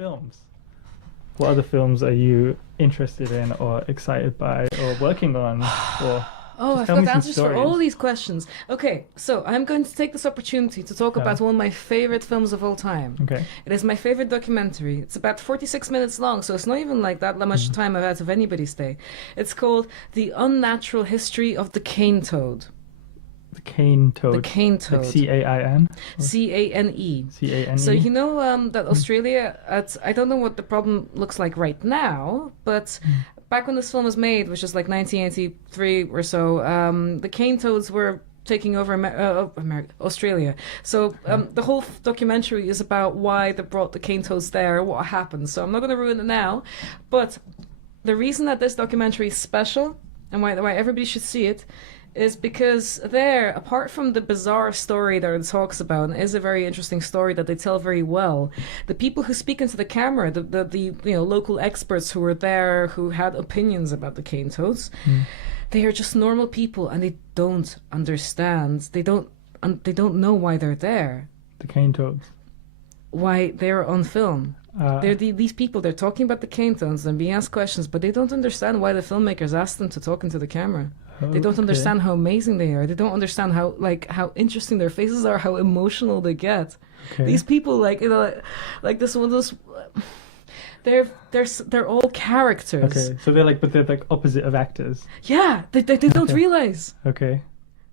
films. What other films are you interested in or excited by or working on? Or Oh, just I've tell got me some answers for all stories. these questions. Okay, so I'm going to take this opportunity to talk about one of my favorite films of all time. Okay. It is my favorite documentary. It's about 46 minutes long, so it's not even like that much time I've had of anybody's day. It's called The Unnatural History of the Cane Toad. The cane toad. The cane toad. Like CAIN? C-A-N-E. CANE? So you know that Australia, I don't know what the problem looks like right now, but back when this film was made, which is like 1983 or so, the cane toads were taking over Australia. So the whole documentary is about why they brought the cane toads there, what happened. So I'm not going to ruin it now, but the reason that this documentary is special and why everybody should see it is because there, apart from the bizarre story that it talks about, and is a very interesting story that they tell very well, the people who speak into the camera, the local experts who were there, who had opinions about the cane toads, they are just normal people, and they don't understand. They don't know why they're there, The cane toads. why they're on film. They're these people. They're talking about the cane toads and being asked questions, but they don't understand why the filmmakers asked them to talk into the camera. They don't understand how amazing they are. They don't understand how interesting their faces are, how emotional they get. Okay. These people, like this one of those, they're all characters. Okay, so they're like opposite of actors. Yeah, they don't realize. Okay.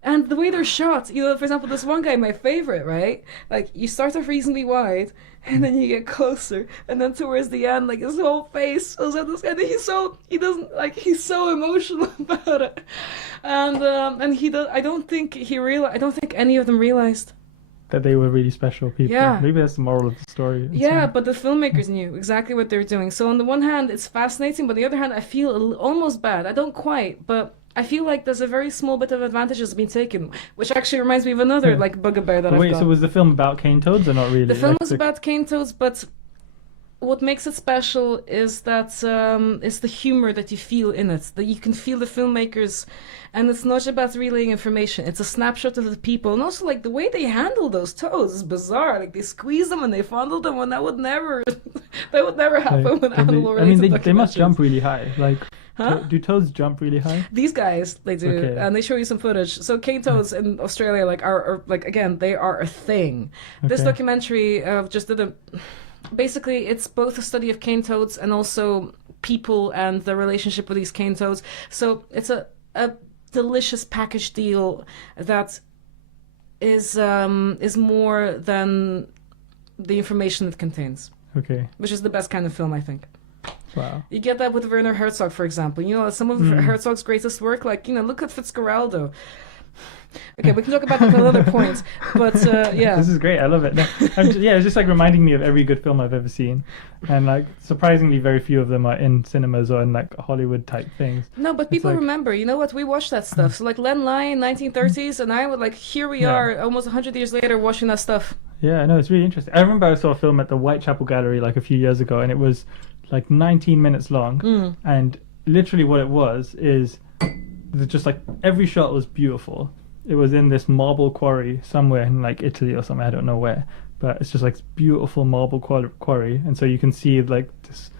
And the way they're shot, for example, this one guy, my favorite, right? Like, you start off reasonably wide, and then you get closer, and then towards the end, like, his whole face shows up this guy, and he's so emotional about it. And he does, I don't think any of them realized. That they were really special people. Yeah. Maybe that's the moral of the story. Yeah, but the filmmakers knew exactly what they were doing. So on the one hand, it's fascinating, but on the other hand, I feel almost bad. I don't quite, but I feel like there's a very small bit of advantage that's been taken, which actually reminds me of another bugaboo that I've Wait, got. so was the film about cane toads or not really? The film was about cane toads, but what makes it special is that is the humor that you feel in it. That you can feel the filmmakers, and it's not about relaying information. It's a snapshot of the people, and also like the way they handle those toads is bizarre. Like they squeeze them and they fondle them, and that would never happen with animal-related they must jump really high. Like, Huh? do toads jump really high? These guys, they do, Okay. and they show you some footage. So cane toads in Australia, are again, they are a thing. This Okay. documentary just did a. Basically, it's both a study of cane toads and also people and the relationship with these cane toads. So it's a delicious package deal that is more than the information it contains, Okay. which is the best kind of film, I think. Wow. You get that with Werner Herzog, for example. Some of Herzog's greatest work, look at Fitzgeraldo. Okay, we can talk about that at another point, but yeah. This is great. I love it. No, it's just like reminding me of every good film I've ever seen, and like surprisingly, very few of them are in cinemas or in like Hollywood type things. No, but people remember. You know what? We watched that stuff. So like Len Lye, 1930s, and I would here we are, almost 100 years later, watching that stuff. Yeah, no, it's really interesting. I remember I saw a film at the Whitechapel Gallery like a few years ago, and it was like 19 minutes long, and literally what it was is just like every shot was beautiful. It was in this marble quarry somewhere in like Italy or somewhere, I don't know where, but it's just like beautiful marble quarry, and so you can see like this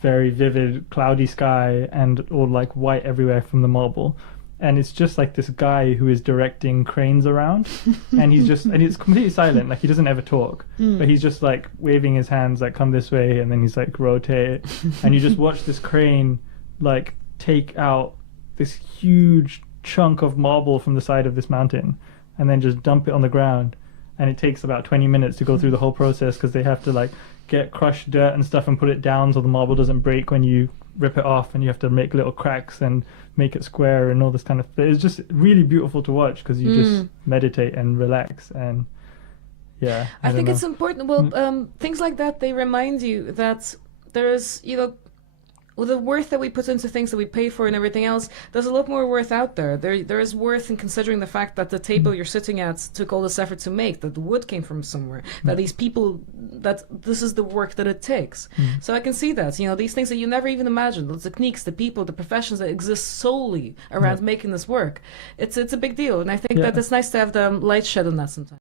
very vivid cloudy sky and all like white everywhere from the marble, and it's just like this guy who is directing cranes around, and it's completely silent, like he doesn't ever talk, but he's just like waving his hands like come this way, and then he's like rotate, and you just watch this crane like take out this huge chunk of marble from the side of this mountain and then just dump it on the ground, and it takes about 20 minutes to go through the whole process because they have to like get crushed dirt and stuff and put it down so the marble doesn't break when you rip it off, and you have to make little cracks and make it square and all this kind of thing. It's just really beautiful to watch because you just meditate and relax, and yeah, I think it's important. Well, things like that, they remind you that there's the worth that we put into things that we pay for and everything else, there's a lot more worth out there. There is worth in considering the fact that the table you're sitting at took all this effort to make, that the wood came from somewhere, that these people, that this is the work that it takes. So I can see that, these things that you never even imagined, the techniques, the people, the professions that exist solely around making this work. It's a big deal, and I think that it's nice to have the light shed on that sometimes.